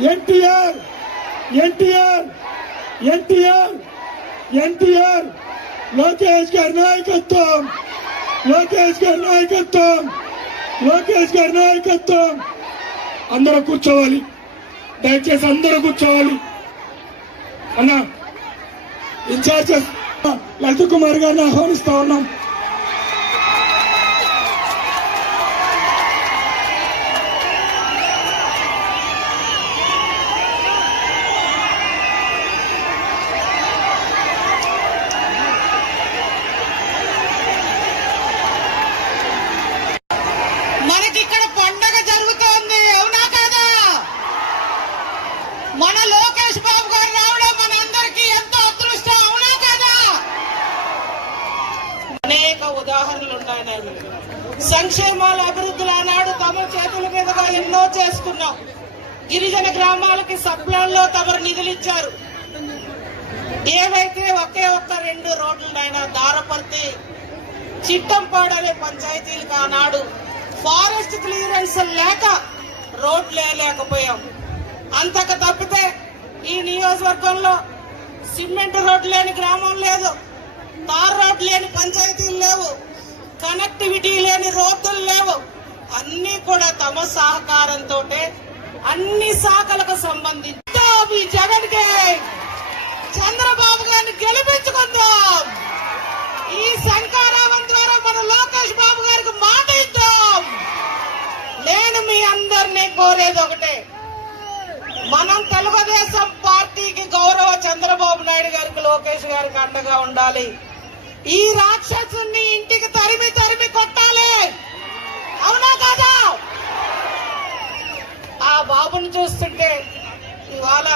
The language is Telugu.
ఎన్టీఆర్ ఎన్టీఆర్ ఎన్టీఆర్ ఎన్టీఆర్ లోకేష్ గారి నాయకత్వం లోకేష్ గారి నాయకత్వం లోకేష్ గారి నాయకత్వం. అందరూ కూర్చోవాలి. దయచేసి అందరూ కూర్చోవాలి. అన్న ఇన్ఛార్జెస్ లలిత కుమార్ గారిని ఆహ్వానిస్తా ఉన్నాం. మన లోకేష్ బాబు గారు రావడం మనందరికీ ఎంతో అదృష్టం. అవునా కదా? అనేక ఉదాహరణలు ఉన్నాయి నాయన. సంక్షేమాల అభివృద్ధులు ఆనాడు తమ చేతుల మీదుగా ఎన్నో చేసుకున్నాం గిరిజన గ్రామాలకి సప్లాన్లో తమరు నిధులు ఇచ్చారు ఏవైతే ఒకే ఒక్క రెండు రోడ్లు దారపర్తి చిట్టంపాడు అనే పంచాయతీలకు ఆనాడు ఫారెస్ట్ క్లియరెన్స్ లేక రోడ్లే లేకపోయాం అంతకు తప్పితే ఈ నియోజకవర్గంలో సిమెంట్ రోడ్ లేని గ్రామం లేదు తార్ రోడ్ లేని పంచాయతీలు లేవు కనెక్టివిటీ లేని రోడ్లు లేవు. అన్నీ కూడా తమ సహకారంతో అన్ని శాఖలకు సంబంధించి. మీ జగన్కి చంద్రబాబు గారిని గెలిపించుకుందాం. ఈ శంకారావం ద్వారా మన లోకేష్ బాబు గారికి మాట ఇద్దాం. నేను మీ అందరినీ కోరేది ఒకటే మనం తెలుగుదేశం పార్టీకి గౌరవ చంద్రబాబు నాయుడు గారికి లోకేష్ గారికి అండగా ఉండాలి. ఈ రాక్షసుని ఇంటికి తరిమి తరిమి కొట్టాలి. అవునా కదా? ఆ బాబుని చూస్తుంటే ఇవాళ